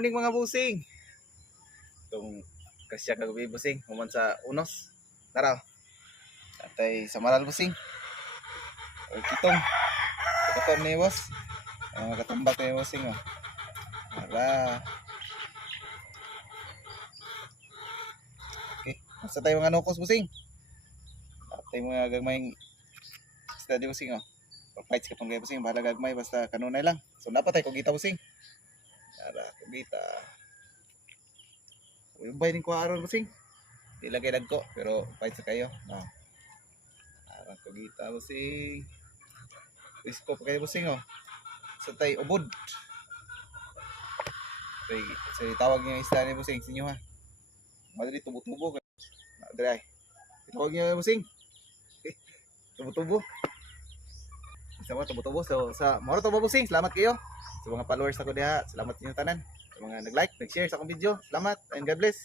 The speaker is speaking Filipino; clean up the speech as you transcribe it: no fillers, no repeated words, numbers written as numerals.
Morning mga busing. Itong kasya kagabi busing. Human sa unos. Tara. Atay sa maral busing. O kitong. Katong ni boss. Katambak ni busing. Oh. Tara. Okay. Basta tayo mga nukos busing. Atay mga gagmayng study busing. Oh. Pag-fights ka pang gaya busing. Bahala gagmay. Basta kanunay lang. So dapat tayo kugita busing. Tara. Kugita. Yung bay din ko aron busing. Di lagay ko pero fight sa kayo. No. Aron ko gita busing. Isko pa kayo busing oh. Sa tay ubod. Say tawag niyo isda ni busing sinyo ha. Madali tubo-tubo. Dre. Tawag niyo busing. Tubo-tubo. Sama tubo-tubo. So sa moro to busing. Salamat kayo. Sa mga followers ako diha. Salamat niyo tanan. Sa mga nag-like, nag-share sa akong video. Salamat and God bless.